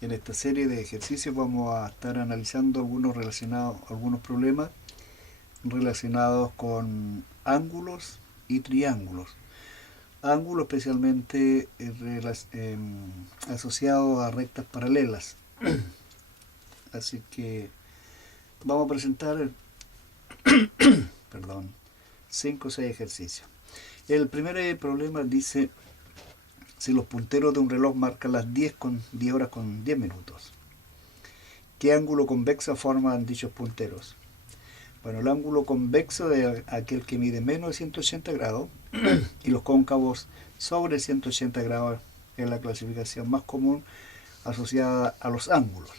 En esta serie de ejercicios vamos a estar analizando algunos problemas relacionados con ángulos y triángulos. Ángulos especialmente asociados a rectas paralelas. Así que vamos a presentar, perdón, 5 o 6 ejercicios. El primer problema dice: si los punteros de un reloj marcan las 10 horas con 10 minutos, ¿qué ángulo convexo forman dichos punteros? Bueno, el ángulo convexo es aquel que mide menos de 180 grados y los cóncavos sobre 180 grados es la clasificación más común asociada a los ángulos.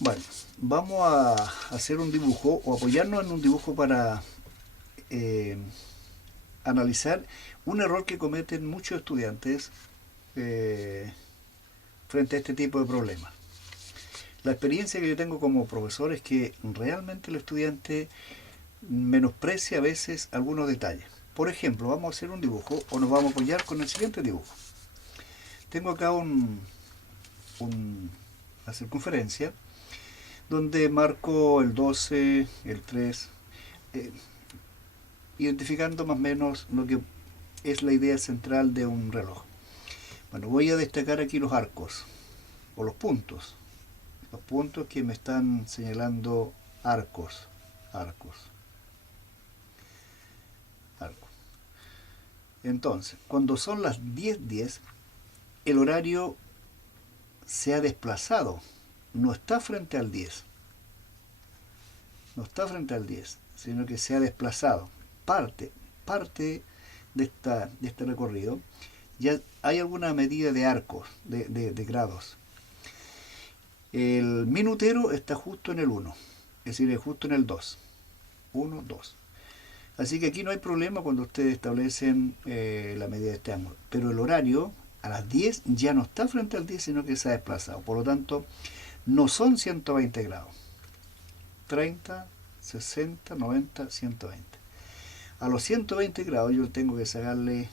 Bueno, vamos a hacer un dibujo o apoyarnos en un dibujo para analizar un error que cometen muchos estudiantes frente a este tipo de problemas. La experiencia que yo tengo como profesor es que realmente el estudiante menosprecia a veces algunos detalles. Por ejemplo, vamos a hacer un dibujo o nos vamos a apoyar con el siguiente dibujo. Tengo acá una circunferencia donde marco el 12, el 3, identificando más o menos lo que es la idea central de un reloj. Bueno, voy a destacar aquí los arcos o los puntos que me están señalando arcos. Entonces, cuando son las 10:10, el horario se ha desplazado, no está frente al 10, sino que se ha desplazado. Parte de este recorrido, ya hay alguna medida de arcos, de grados. El minutero está justo en el 1, es decir, justo en el 2. 1, 2. Así que aquí no hay problema cuando ustedes establecen la medida de este ángulo. Pero el horario a las 10 ya no está frente al 10, sino que se ha desplazado. Por lo tanto, no son 120 grados. 30, 60, 90, 120. A los 120 grados yo tengo que sacarle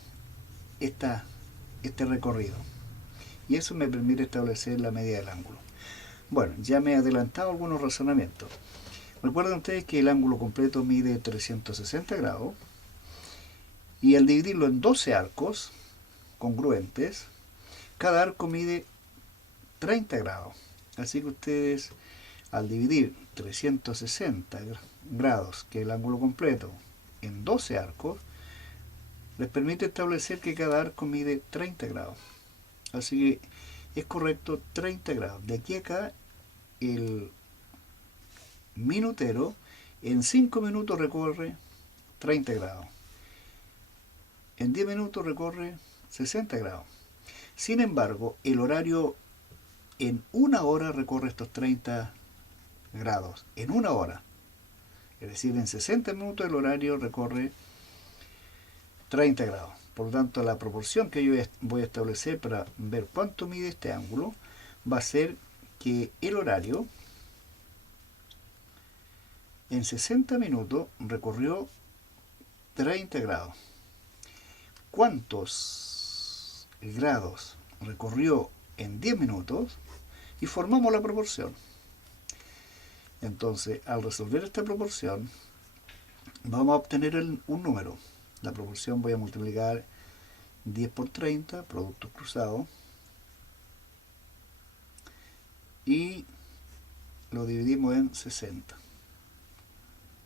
este recorrido. Y eso me permite establecer la medida del ángulo. Bueno, ya me he adelantado algunos razonamientos. Recuerden ustedes que el ángulo completo mide 360 grados y al dividirlo en 12 arcos congruentes, cada arco mide 30 grados. Así que ustedes, al dividir 360 grados, que es el ángulo completo, en 12 arcos, les permite establecer que cada arco mide 30 grados. Así que es correcto 30 grados. De aquí a acá, el minutero en 5 minutos recorre 30 grados. En 10 minutos recorre 60 grados. Sin embargo, el horario en una hora recorre estos 30 grados. En una hora. Es decir, en 60 minutos el horario recorre 30 grados. Por lo tanto, la proporción que yo voy a establecer para ver cuánto mide este ángulo va a ser que el horario en 60 minutos recorrió 30 grados. ¿Cuántos grados recorrió en 10 minutos? Y formamos la proporción. Entonces, al resolver esta proporción, vamos a obtener un número. La proporción voy a multiplicar 10 por 30, producto cruzado, y lo dividimos en 60.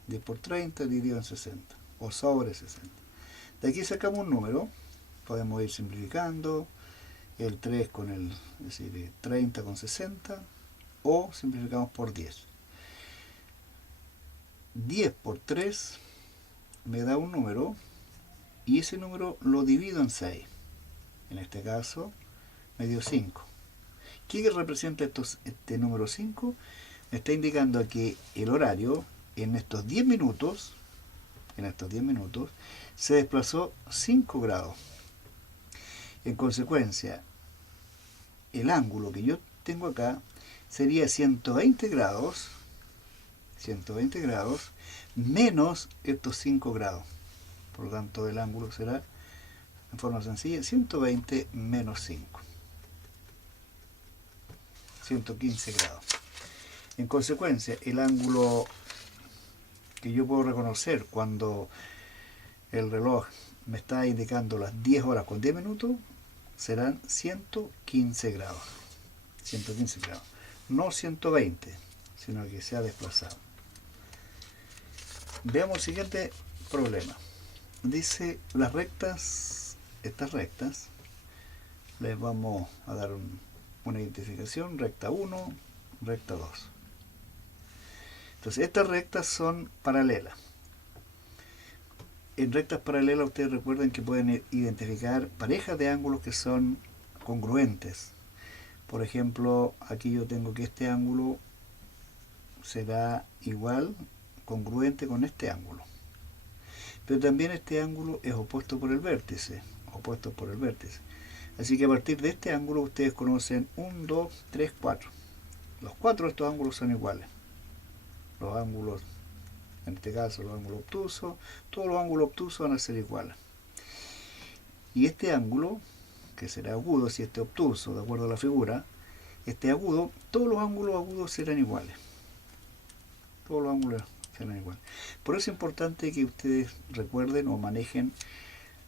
10 por 30 dividido en 60, o sobre 60. De aquí sacamos un número, podemos ir simplificando, el 3 con el, es decir, 30 con 60, o simplificamos por 10. 10 por 3 me da un número, y ese número lo divido en 6. En este caso, me dio 5. ¿Qué representa este número 5? Me está indicando que el horario en estos 10 minutos, se desplazó 5 grados. En consecuencia, el ángulo que yo tengo acá sería 120 grados menos estos 5 grados. Por lo tanto, el ángulo será, en forma sencilla, 120 menos 5. 115 grados. En consecuencia, el ángulo que yo puedo reconocer cuando el reloj me está indicando las 10 horas con 10 minutos serán 115 grados. 115 grados. No 120, sino que se ha desplazado. Veamos el siguiente problema. Dice las rectas, estas rectas, les vamos a dar una identificación, recta 1, recta 2. Entonces estas rectas son paralelas. En rectas paralelas ustedes recuerden que pueden identificar parejas de ángulos que son congruentes. Por ejemplo, aquí yo tengo que este ángulo será igual, congruente con este ángulo. Pero también este ángulo es opuesto por el vértice. Así que a partir de este ángulo ustedes conocen 1, 2, 3, 4. Los 4 de estos ángulos son iguales. Los ángulos, en este caso los ángulos obtusos, todos los ángulos obtusos van a ser iguales. Y este ángulo, que será agudo si este obtuso, de acuerdo a la figura, este agudo, todos los ángulos agudos serán iguales. Todos los ángulos serán iguales. Por eso es importante que ustedes recuerden o manejen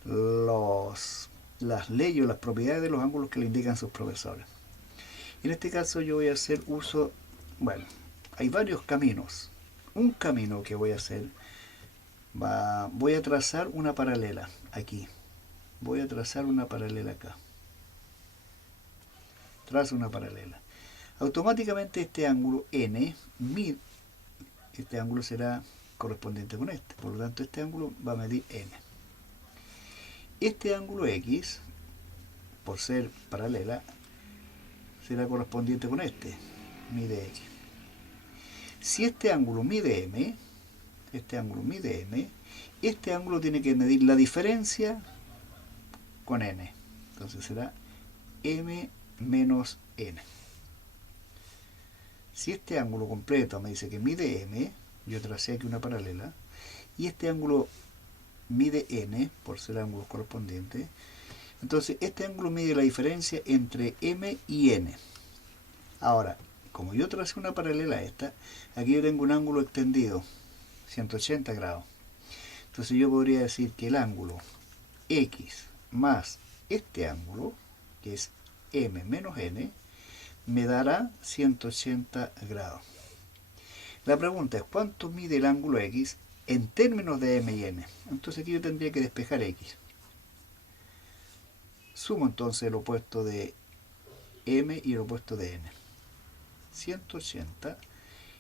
las leyes o las propiedades de los ángulos que le indican sus profesores. En este caso yo voy a hacer uso, bueno, hay varios caminos. Un camino que voy a hacer, voy a trazar una paralela aquí. Voy a trazar una paralela acá. Trazo una paralela. Automáticamente este ángulo N, este ángulo será correspondiente con este. Por lo tanto, este ángulo va a medir N. Este ángulo X, por ser paralela, será correspondiente con este. Mide X. Si este ángulo mide M, este ángulo tiene que medir la diferencia con N. Entonces será M menos N. Si este ángulo completo me dice que mide M, yo tracé aquí una paralela, y este ángulo mide N, por ser ángulos correspondientes, entonces este ángulo mide la diferencia entre M y N. Ahora, como yo tracé una paralela a esta, aquí yo tengo un ángulo extendido, 180 grados. Entonces yo podría decir que el ángulo X más este ángulo, que es M menos N, me dará 180 grados. La pregunta es, ¿cuánto mide el ángulo X en términos de M y N? Entonces aquí yo tendría que despejar X. Sumo entonces el opuesto de M y el opuesto de N. 180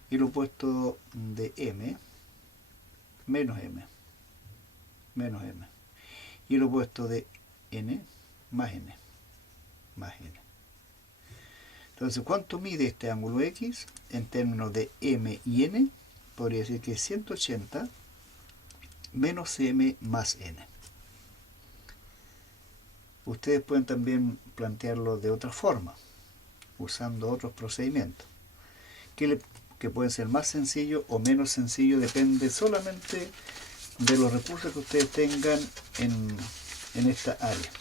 y el opuesto de M menos M. Y el opuesto de N más N. Entonces, ¿cuánto mide este ángulo X en términos de M y N? Podría decir que es 180 menos M más N. Ustedes pueden también plantearlo de otra forma, usando otros procedimientos, que pueden ser más sencillos o menos sencillos, depende solamente de los recursos que ustedes tengan en esta área.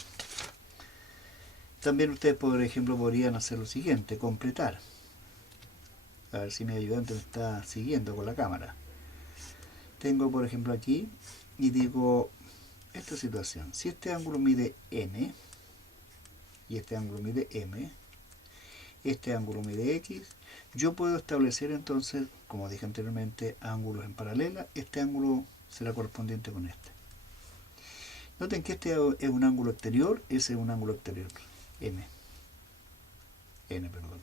También ustedes, por ejemplo, podrían hacer lo siguiente, completar. A ver si mi ayudante me está siguiendo con la cámara. Tengo, por ejemplo, aquí, y digo, esta situación. Si este ángulo mide N, y este ángulo mide M, este ángulo mide X, yo puedo establecer entonces, como dije anteriormente, ángulos en paralela. Este ángulo será correspondiente con este. Noten que este es un ángulo exterior, ese es un ángulo exterior. N, perdón.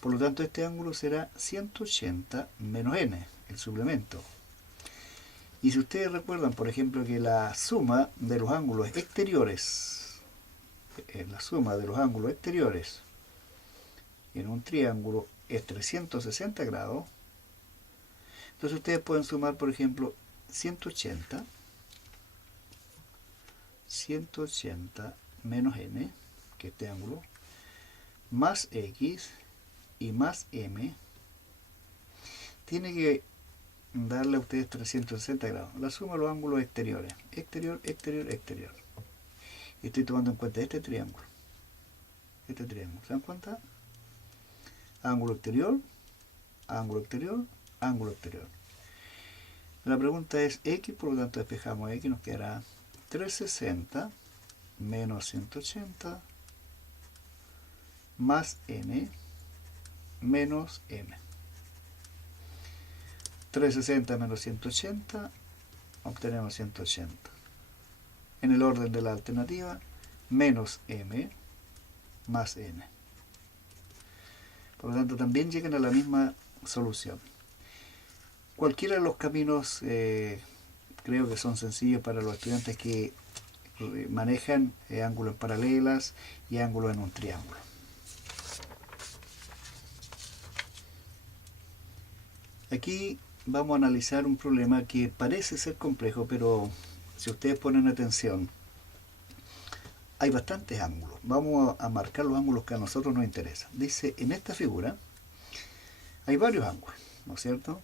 Por lo tanto, este ángulo será 180 menos N, el suplemento. Y si ustedes recuerdan, por ejemplo, que la suma de los ángulos exteriores, en un triángulo es 360 grados, entonces ustedes pueden sumar, por ejemplo, 180 menos N, que este ángulo, más X y más M, tiene que darle a ustedes 360 grados. La suma de los ángulos exteriores, exterior. Y estoy tomando en cuenta este triángulo. ¿Se dan cuenta? ángulo exterior, ángulo exterior, ángulo exterior. La pregunta es x, por lo tanto despejamos x, nos quedará 360 menos 180 más n menos m. 360 menos 180, obtenemos 180. En el orden de la alternativa, menos m más n. Por lo tanto, también llegan a la misma solución. Cualquiera de los caminos creo que son sencillos para los estudiantes que manejan ángulos en paralelas y ángulos en un triángulo. Aquí vamos a analizar un problema que parece ser complejo, pero si ustedes ponen atención, hay bastantes ángulos. Vamos a marcar los ángulos que a nosotros nos interesan. Dice, en esta figura hay varios ángulos, ¿no es cierto?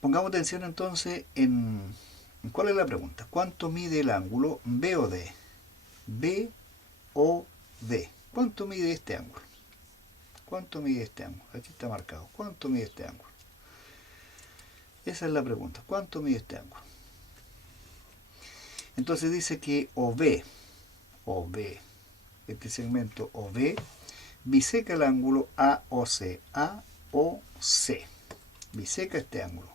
Pongamos atención entonces en ¿cuál es la pregunta? ¿Cuánto mide el ángulo BOD? BOD. ¿Cuánto mide este ángulo? ¿Cuánto mide este ángulo? Aquí está marcado. ¿Cuánto mide este ángulo? Esa es la pregunta. ¿Cuánto mide este ángulo? Entonces dice que OB, este segmento OB, biseca el ángulo AOC. AOC. Biseca este ángulo.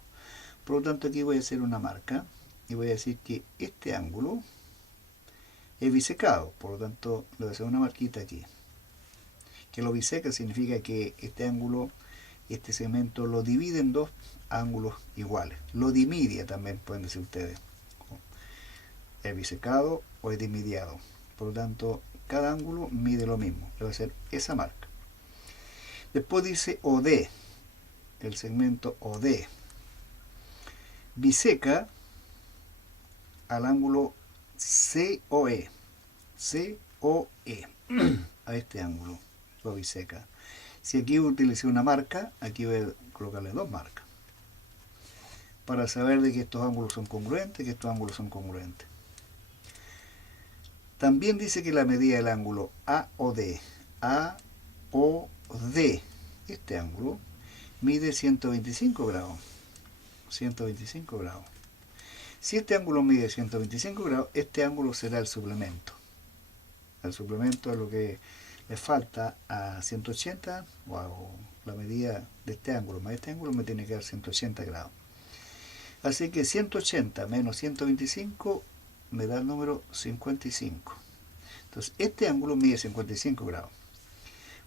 Por lo tanto, aquí voy a hacer una marca y voy a decir que este ángulo es bisecado. Por lo tanto, le voy a hacer una marquita aquí. Que lo biseca significa que este ángulo, este segmento, lo divide en dos ángulos iguales. Lo dimidia también, pueden decir ustedes. Es bisecado o es dimidiado. Por lo tanto, cada ángulo mide lo mismo. Le voy a hacer esa marca. Después dice OD, el segmento OD. Biseca al ángulo COE. COE. A este ángulo lo biseca. Si aquí utilicé una marca, aquí voy a colocarle dos marcas. Para saber de que estos ángulos son congruentes, que estos ángulos son congruentes. También dice que la medida del ángulo AOD, este ángulo, mide 125 grados. 125 grados. Si este ángulo mide 125 grados, este ángulo será el suplemento. El suplemento es lo que le falta a 180, o la medida de este ángulo más este ángulo me tiene que dar 180 grados. Así que 180 menos 125 me da el número 55. Entonces, este ángulo mide 55 grados.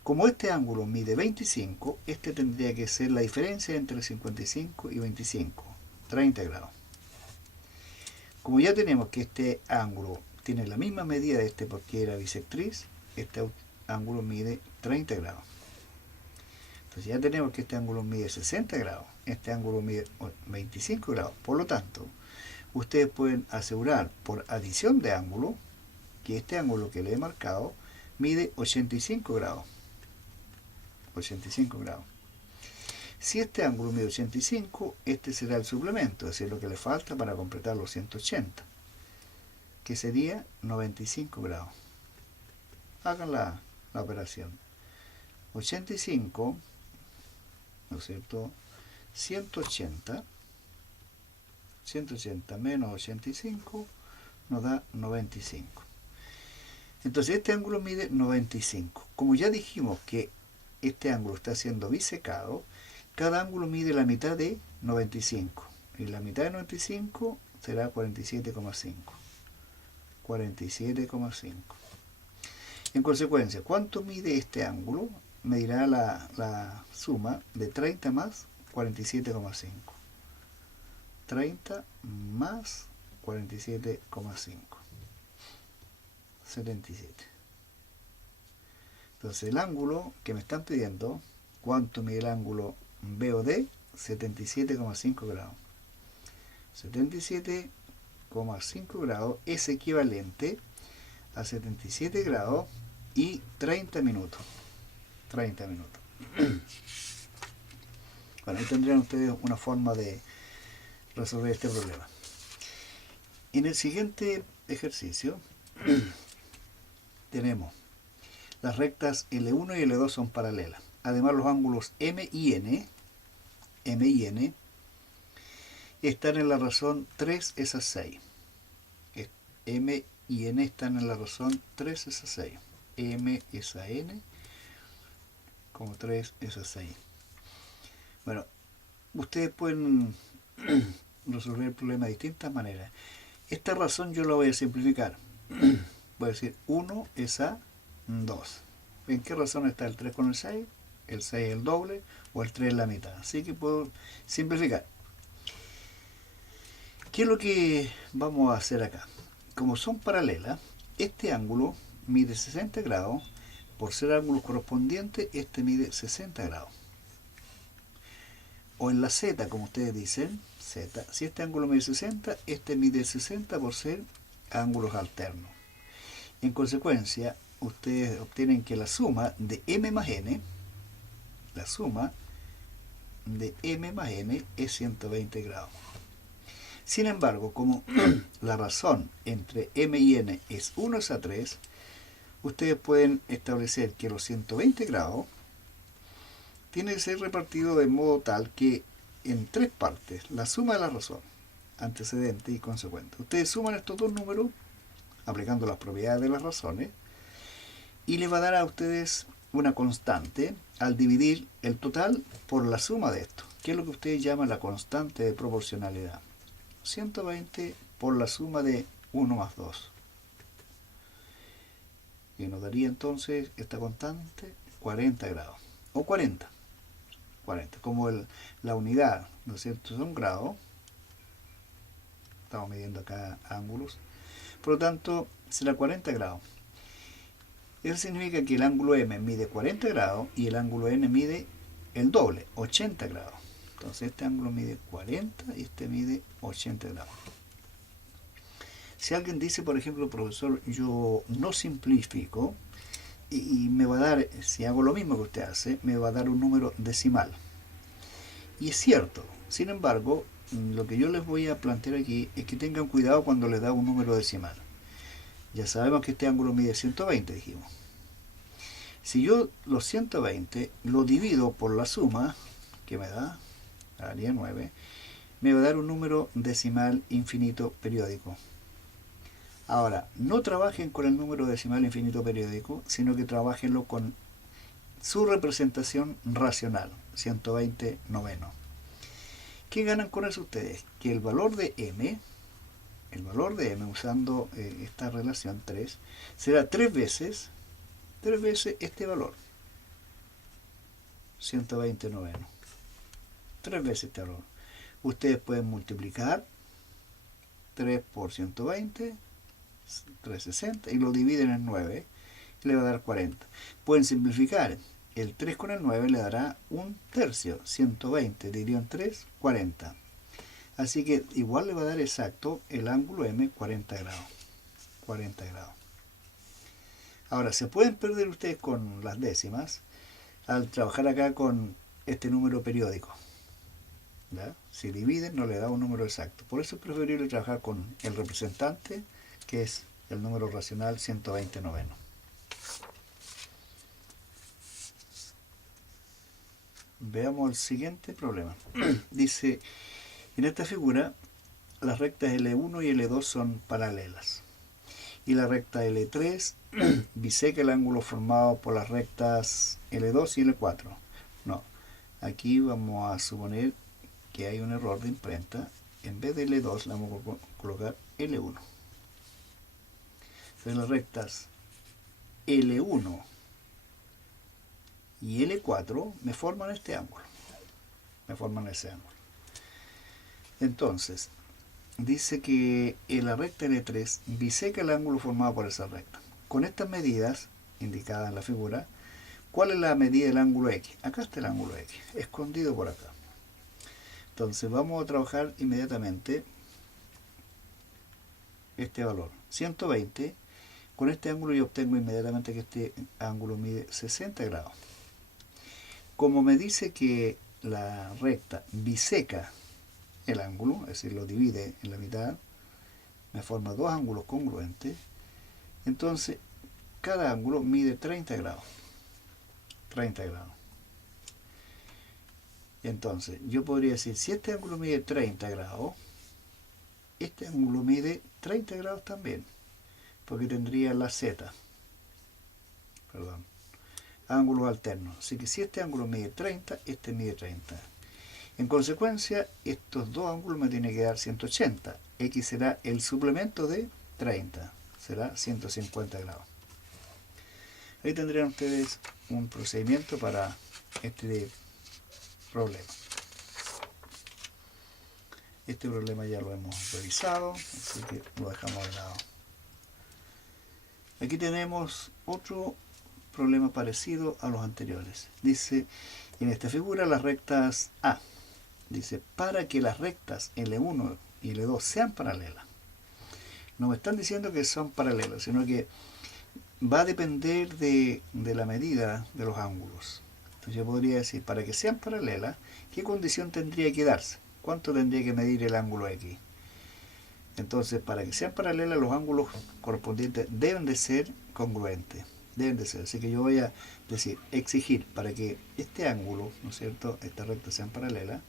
Como este ángulo mide 25, este tendría que ser la diferencia entre 55 y 25, 30 grados. Como ya tenemos que este ángulo tiene la misma medida de este porque era bisectriz, este ángulo mide 30 grados. Entonces ya tenemos que este ángulo mide 60 grados, este ángulo mide 25 grados. Por lo tanto, ustedes pueden asegurar por adición de ángulo que este ángulo que le he marcado mide 85 grados. 85 grados. Si este ángulo mide 85, este será el suplemento, es decir, lo que le falta para completar los 180, que sería 95 grados. Hagan la operación. 85, ¿no es cierto? 180 menos 85 nos da 95. Entonces este ángulo mide 95. Como ya dijimos que este ángulo está siendo bisecado, cada ángulo mide la mitad de 95. Y la mitad de 95 será 47,5. 47,5. En consecuencia, ¿cuánto mide este ángulo? Medirá la suma de 30 más 47,5. 30 más 47,5. 77. Entonces el ángulo que me están pidiendo, ¿cuánto mide el ángulo BOD? 77,5 grados. 77,5 grados es equivalente a 77 grados y 30 minutos. 30 minutos. Bueno, ahí tendrían ustedes una forma de resolver este problema. En el siguiente ejercicio tenemos las rectas L1 y L2 son paralelas. además los ángulos M y N están en la razón 3 es a 6. M y N están en la razón 3 es a 6. M es a N como 3 es a 6. Bueno, ustedes pueden resolver el problema de distintas maneras. Esta razón yo la voy a simplificar. Voy a decir 1 es a 2. ¿En qué razón está el 3 con el 6? El 6 es el doble o el 3 es la mitad. Así que puedo simplificar. ¿Qué es lo que vamos a hacer acá? Como son paralelas, este ángulo mide 60 grados. Por ser ángulos correspondientes, este mide 60 grados. O en la Z, como ustedes dicen, Z. Si este ángulo mide 60, este mide 60 por ser ángulos alternos. En consecuencia, ustedes obtienen que la suma de M más N, es 120 grados. Sin embargo, como la razón entre M y N es 1 es a 3, ustedes pueden establecer que los 120 grados tiene que ser repartido de modo tal que en tres partes, la suma de la razón, antecedente y consecuente. Ustedes suman estos dos números, aplicando las propiedades de las razones, y les va a dar a ustedes una constante al dividir el total por la suma de esto, que es lo que ustedes llaman la constante de proporcionalidad. 120 por la suma de 1 más 2. Y nos daría entonces esta constante 40 grados, o 40. Como la unidad, ¿no es cierto?, son grados, estamos midiendo acá ángulos, por lo tanto será 40 grados. Eso significa que el ángulo M mide 40 grados y el ángulo N mide el doble, 80 grados. Entonces este ángulo mide 40 y este mide 80 grados. Si alguien dice, por ejemplo, profesor, yo no simplifico, y me va a dar, si hago lo mismo que usted hace, me va a dar un número decimal. Y es cierto. Sin embargo, lo que yo les voy a plantear aquí es que tengan cuidado cuando les da un número decimal. Ya sabemos que este ángulo mide 120, dijimos. Si yo los 120 lo divido por la suma, que me daría 9, me va a dar un número decimal infinito periódico. Ahora, no trabajen con el número decimal infinito periódico, sino que trabajenlo con su representación racional, 120 noveno. ¿Qué ganan con eso ustedes? Que el valor de M usando esta relación 3, será 3 veces este valor, 120 noveno. 3 veces este valor. Ustedes pueden multiplicar 3 por 120, 360, y lo dividen en 9, y le va a dar 40. Pueden simplificar. El 3 con el 9 le dará un tercio, 120 dividido en 3, 40. Así que igual le va a dar exacto el ángulo M 40 grados. 40 grados. Ahora, se pueden perder ustedes con las décimas al trabajar acá con este número periódico. ¿Ya? Si dividen no le da un número exacto. Por eso es preferible trabajar con el representante, que es el número racional 120 noveno. Veamos el siguiente problema. Dice, en esta figura las rectas L1 y L2 son paralelas. Y la recta L3 biseca el ángulo formado por las rectas L2 y L4. No, aquí vamos a suponer que hay un error de imprenta. En vez de L2 le vamos a colocar L1. Entonces las rectas L1 y L4 me forman este ángulo. Me forman ese ángulo. Entonces, dice que en la recta L3 biseca el ángulo formado por esa recta. Con estas medidas indicadas en la figura, ¿cuál es la medida del ángulo X? Acá está el ángulo X, escondido por acá. Entonces vamos a trabajar inmediatamente este valor, 120. Con este ángulo yo obtengo inmediatamente que este ángulo mide 60 grados. Como me dice que la recta biseca el ángulo, es decir, lo divide en la mitad, me forma dos ángulos congruentes, entonces cada ángulo mide 30 grados. 30 grados. Entonces, yo podría decir, si este ángulo mide 30 grados, este ángulo mide 30 grados también, porque tendría la z, perdón, ángulos alternos. Así que si este ángulo mide 30, este mide 30. En consecuencia, estos dos ángulos me tienen que dar 180. X será el suplemento de 30, será 150 grados. Ahí tendrían ustedes un procedimiento para este problema. Este problema ya lo hemos revisado, así que lo dejamos de lado. Aquí tenemos otro problema parecido a los anteriores. Dice, en esta figura las rectas A, dice, para que las rectas L1 y L2 sean paralelas. No me están diciendo que son paralelas, sino que va a depender de la medida de los ángulos. Entonces yo podría decir, para que sean paralelas, ¿qué condición tendría que darse? ¿Cuánto tendría que medir el ángulo X? Entonces, para que sean paralelas, los ángulos correspondientes deben de ser congruentes. Deben de ser. Así que yo voy a decir, exigir para que este ángulo, ¿no es cierto?, estas rectas sean paralelas,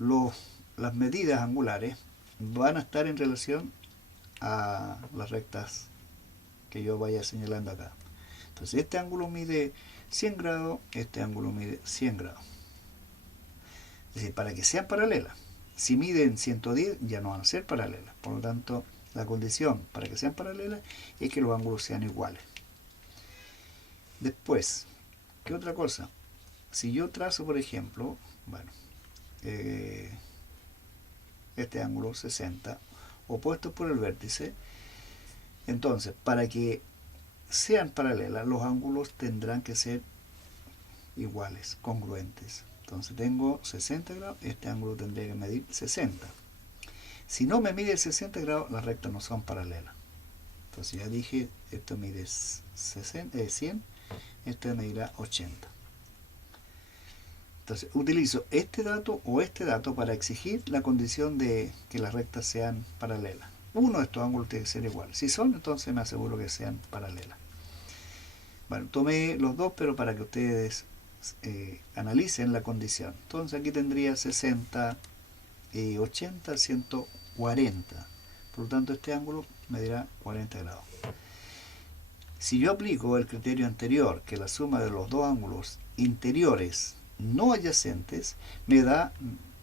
las medidas angulares van a estar en relación a las rectas que yo vaya señalando acá. Entonces, este ángulo mide 100 grados, este ángulo mide 100 grados. Es decir, para que sean paralelas. Si miden 110, ya no van a ser paralelas. Por lo tanto, la condición para que sean paralelas es que los ángulos sean iguales. Después, ¿qué otra cosa? Si yo trazo, por ejemplo, bueno, este ángulo 60, opuestos por el vértice, entonces, para que sean paralelas, los ángulos tendrán que ser iguales, congruentes. Entonces tengo 60 grados, este ángulo tendría que medir 60. Si no me mide 60 grados, las rectas no son paralelas. Entonces ya dije, esto mide 100, este medirá 80. Entonces utilizo este dato o este dato para exigir la condición de que las rectas sean paralelas. Uno de estos ángulos tiene que ser igual. Si son, entonces me aseguro que sean paralelas. Bueno, tomé los dos, pero para que ustedes analicen la condición. Entonces aquí tendría 60 y 80, 140. Por lo tanto, este ángulo medirá 40 grados. Si yo aplico el criterio anterior, que la suma de los dos ángulos interiores no adyacentes me da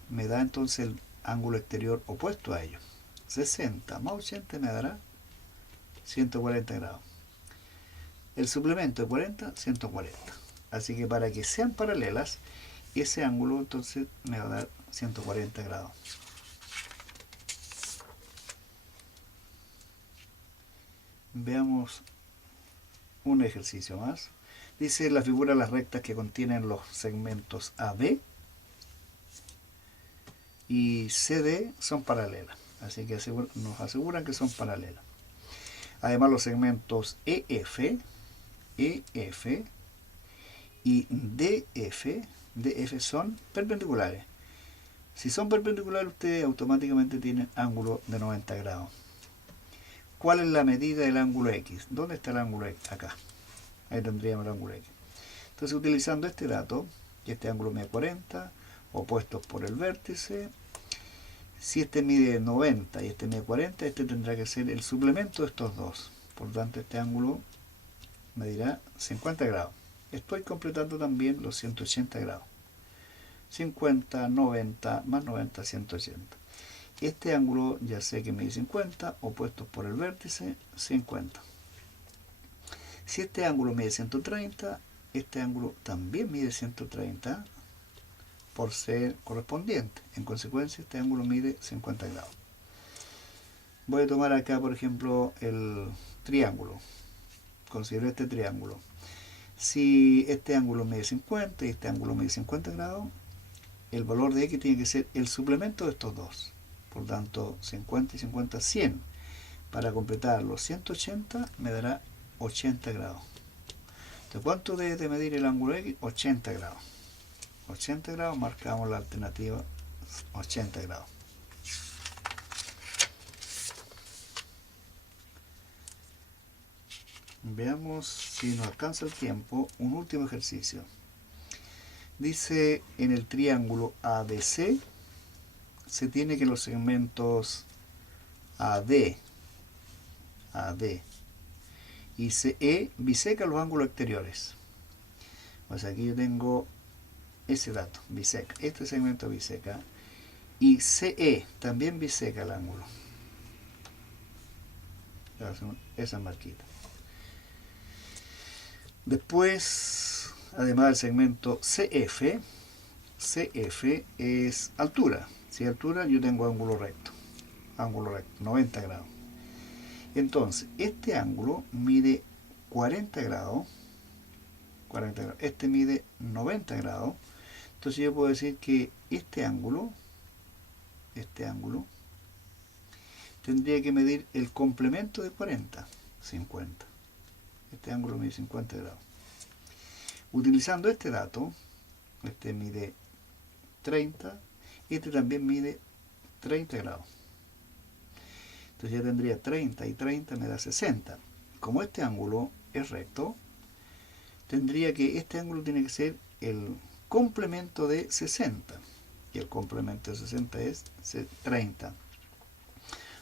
entonces el ángulo exterior opuesto a ellos. 60 más 80 me dará 140 grados. El suplemento de 40, 140. Así que para que sean paralelas, ese ángulo entonces me va a dar 140 grados. Veamos un ejercicio más. Dice la figura las rectas que contienen los segmentos AB y CD son paralelas. Así que nos aseguran que son paralelas. Además los segmentos EF y DF son perpendiculares. Si son perpendiculares, ustedes automáticamente tienen ángulo de 90 grados. ¿Cuál es la medida del ángulo X? ¿Dónde está el ángulo X? Acá. Ahí tendríamos el ángulo X. Entonces, utilizando este dato, que este ángulo mide 40, opuestos por el vértice, si este mide 90 y este mide 40, este tendrá que ser el suplemento de estos dos. Por lo tanto, este ángulo medirá 50 grados. Estoy completando también los 180 grados. 50, 90, más 90, 180. Este ángulo ya sé que mide 50, opuestos por el vértice, 50. Si este ángulo mide 130, este ángulo también mide 130 por ser correspondiente. En consecuencia, este ángulo mide 50 grados. Voy a tomar acá, por ejemplo, el triángulo. Considero este triángulo. Si este ángulo mide 50 y este ángulo mide 50 grados, el valor de X tiene que ser el suplemento de estos dos. Por tanto, 50 y 50, 100. Para completar los 180 me dará 80 grados. Entonces, ¿cuánto debe de medir el ángulo X? 80 grados. 80 grados, marcamos la alternativa 80 grados. Veamos si nos alcanza el tiempo. Un último ejercicio. Dice en el triángulo ABC, se tiene que los segmentos AD y CE bisecan los ángulos exteriores. O sea, aquí yo tengo ese dato, biseca. Este segmento biseca. Y CE también biseca el ángulo. Esa marquita. Después, además del segmento CF es altura. Si altura, yo tengo ángulo recto, 90 grados. Entonces, este ángulo mide 40 grados, este mide 90 grados. Entonces yo puedo decir que este ángulo tendría que medir el complemento de 40, 50. Este ángulo mide 50 grados. Utilizando este dato, este mide 30, este también mide 30 grados. Entonces ya tendría 30 y 30 me da 60. Como este ángulo es recto, tendría que este ángulo tiene que ser el complemento de 60. Y el complemento de 60 es 30.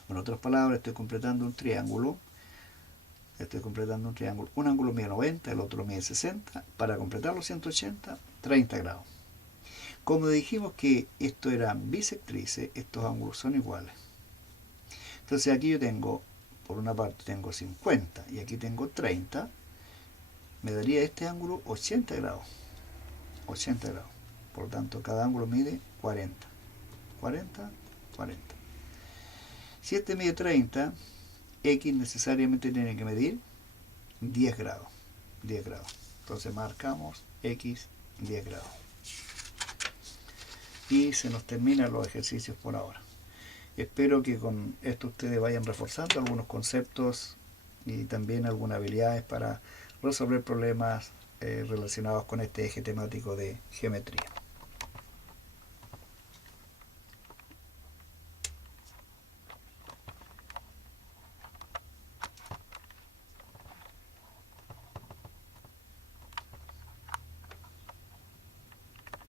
En otras palabras, estoy completando un triángulo. Un ángulo mide 90, el otro mide 60. Para completar los 180, 30 grados. Como dijimos que esto eran bisectrices, estos ángulos son iguales. Entonces aquí yo tengo, por una parte tengo 50 y aquí tengo 30. Me daría este ángulo 80 grados. 80 grados. Por lo tanto, cada ángulo mide 40. 40, 40. Si este mide 30, X necesariamente tiene que medir 10 grados. 10 grados. Entonces marcamos X 10 grados. Y se nos terminan los ejercicios por ahora. Espero que con esto ustedes vayan reforzando algunos conceptos y también algunas habilidades para resolver problemas relacionados con este eje temático de geometría.